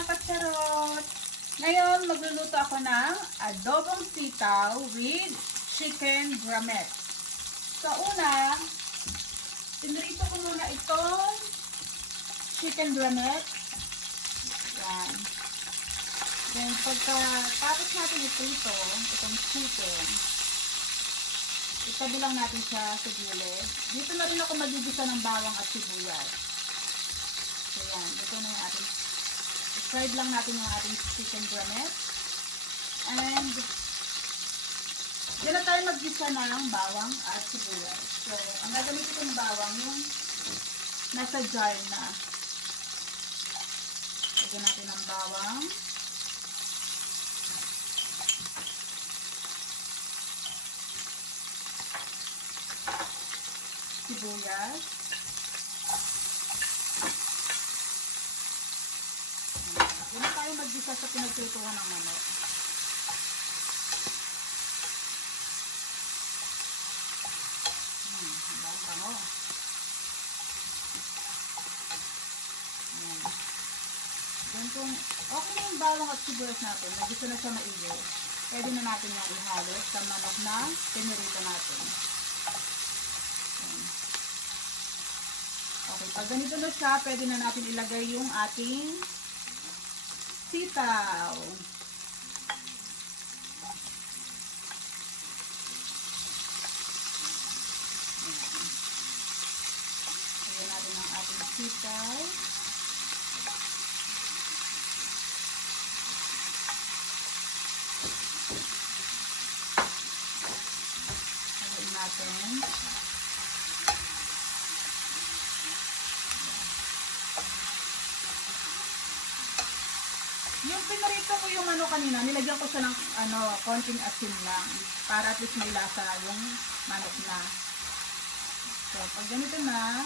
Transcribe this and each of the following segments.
mga kacharot! Ngayon, magluluto ako ng adobong sitaw with chicken drumet. Sa una, pinrito ko muna itong chicken drumet. Yan. Then, pagkatapos natin iprito, itong chicken, itabi lang natin siya sa gilid. Dito na rin ako magigisa ng bawang at sibuyas. So, yan. Ito na yung ating fried lang natin yung ating chicken drumet. And, dyan na tayo maggisa ng bawang at sibuyas. So, ang gagamitin ko ng bawang yung nasa jar na. Lagyan natin ng bawang. Sibuyas. Dyan na tayo maggisa sa pinagprituhan ng manok. Bango. Ayan. Yan kung okay na yung bawang at sibuyas natin, nagisa na siya maigi, pwede na natin yan ihalo sa manok na pinirito natin. Ayan. Okay, pag ganito na siya, pwede na natin ilagay yung ating sitaw. Lagyan natin ang ating sitaw. Lagyan natin. Yung pinarito ko yung ano kanina, nilagyan ko siya ng konting asin lang para at least may lasa yung manok na. So, pag ganito na,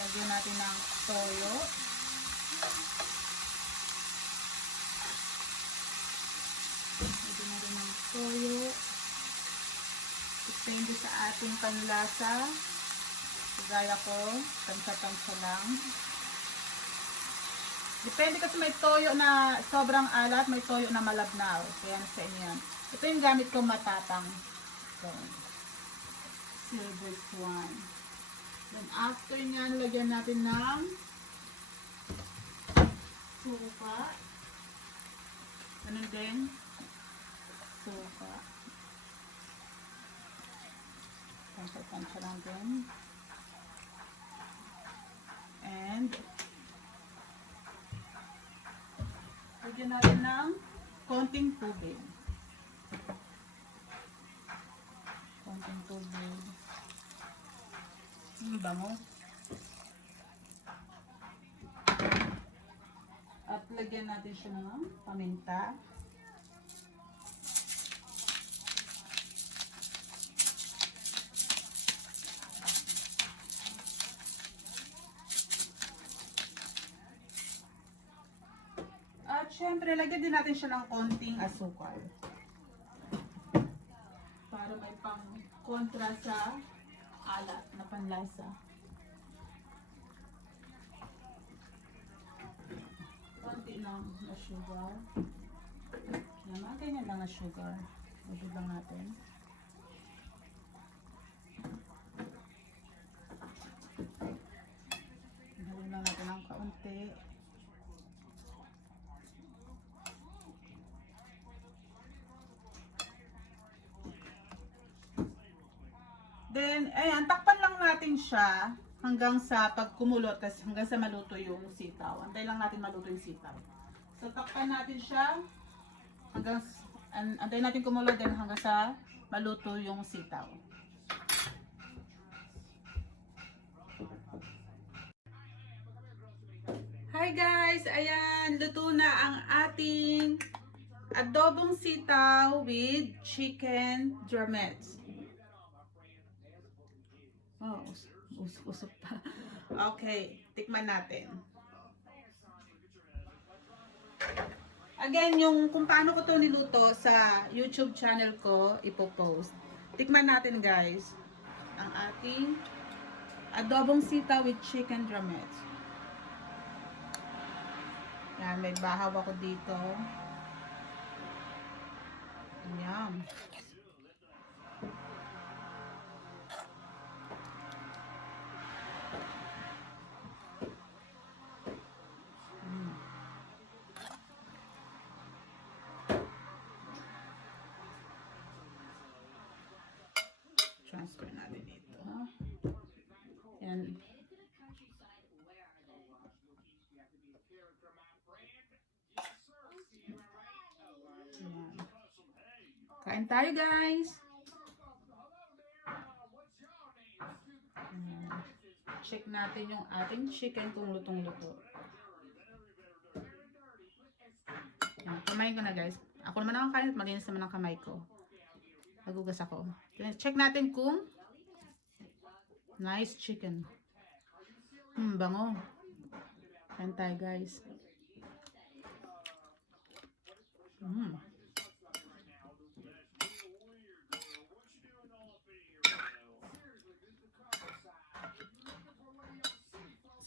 lagyan natin ng toyo. Lagyan natin ng toyo. Depende sa ating panlasa. Gaya ko, tansa-tansa lang. Depende kasi may toyo na sobrang alat, may toyo na malabnaw. Kaya sa inyo yan. Ito yung gamit kong matatang. So, silver one. Then after nyan, lagyan natin ng suka. Ganun din. Suka. Tansya lang din. And lagyan natin ng konting tubig. Konting tubig. Bango. At lagyan natin siya ng paminta. At syempre, lagyan din natin siya ng konting asukal. Para may pang kontra sa alat na panlasa. Konti lang na sugar. Yan, ganyan lang na sugar. Lagyan lang natin. Lagyan lang natin ng kaunti. Then, ayan, takpan lang natin siya hanggang sa pagkumulot, kasi hanggang sa maluto yung sitaw. Antay lang natin maluto yung sitaw. So, takpan natin siya hanggang, antay natin kumulot din hanggang sa maluto yung sitaw. Hi guys! Ayan, luto na ang ating adobong sitaw with chicken drumet. Oh, usok pa. Okay, tikman natin. Again, yung kung paano ko to niluto sa YouTube channel ko, ipopost. Tikman natin guys, ang ating adobong sitaw with chicken drumet. Yan, may bahaw ako dito. Yum. Transfer natin dito. Ha? Yan. Yan. Kain tayo, guys. Yan. Check natin yung ating chicken kung lutong-luto. Yan. Kumain ko na, guys. Ako naman nakakain at malinis naman ang kamay ko. Nagugas ako. Check natin kung nice chicken. Bango. Kain tayo, guys.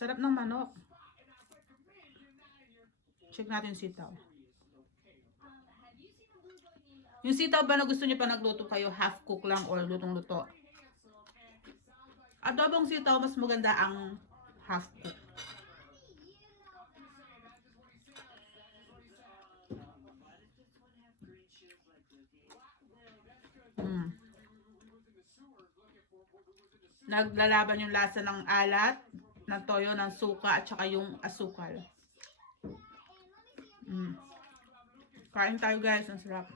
Sarap ng manok. Check natin yung sitaw. Yung sitaw ba na gusto niyo pa nagluto kayo, half cook lang or lutong-luto? Adobong sitaw, mas maganda ang half cook. Naglalaban yung lasa ng alat, ng toyo, ng suka, at saka yung asukal. Kain tayo, guys. Ang sarap.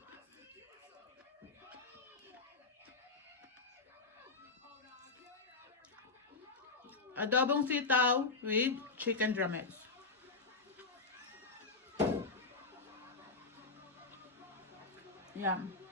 Adobong sitaw with chicken drumettes. Yum.